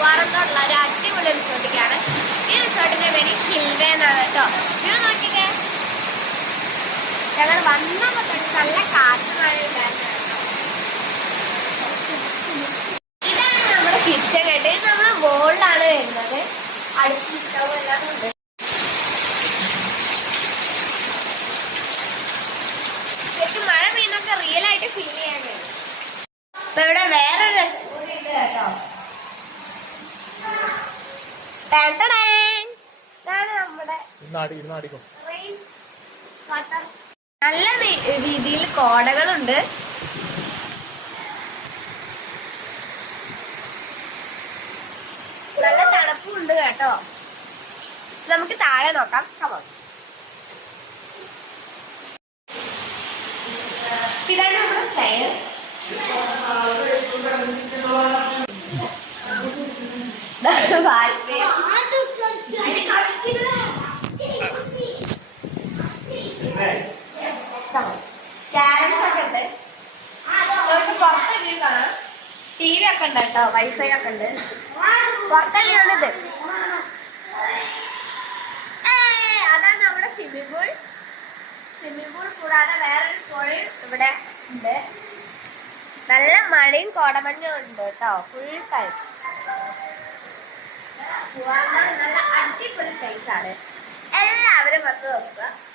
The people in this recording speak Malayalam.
പൂവാറന്നുള്ള ഒരു അടിപൊളി റിസോർട്ടിക്കാണ്. ഈ റിസോർട്ടിന്റെ പേര് ഹിൽവേ എന്നാണ് കേട്ടോ. വ്യൂ നോക്കിക്കേ. ഞങ്ങൾ വന്നപ്പോ തൊട്ട് നല്ല കാറ്റ് മഴ ഉണ്ടായിരുന്നു. ഇതാണ് നമ്മുടെ കിച്ചൺ കേട്ടോ. ഇത് നമ്മുടെ വോളിലാണ് വരുന്നത്. അടുപ്പ് സ്റ്റവ് എല്ലാം ഉണ്ട്. ശരിക്കും മഴ പെയ്യുന്നൊക്കെ റിയൽ ആയിട്ട് ഫീൽ ചെയ്യാൻ കഴിയും. അപ്പൊ ഇവിടെ വേറൊരു രസം കൂടി ഉണ്ട് കേട്ടോ. ഇതാണ് നമ്മുടെ നല്ല രീതിയിൽ കോടകളുണ്ട്. നല്ല തണുപ്പും ഉണ്ട് കേട്ടോ. നമുക്ക് താഴെ നോക്കാം. കമോൺ. ഇതാണ് നമ്മുടെ സ്റ്റെയർ. ക്യാരംസ് ഒക്കെ ഉണ്ട്. നമുക്ക് പുറത്തെ വ്യൂ കാണാം. TV ഒക്കെ ഉണ്ട് കേട്ടോ. വൈഫൈ ഒക്കെ ഉണ്ട്. പുറത്തെ വ്യൂ ആണിത്. അതാണ് നമ്മുടെ സ്വിമ്മിംഗ് പൂൾ. സ്വിമ്മിംഗ് പൂൾ കൂടാതെ വേറൊരു പൂളും ഇവിടെ ഉണ്ട്. നല്ല മഴയും കോടമഞ്ഞും ഉണ്ട് കേട്ടോ. ഫുൾ ടൈം നല്ല അടിപൊളി പ്ലേസ് ആണ്. എല്ലാവരും വന്ന് നോക്കുക.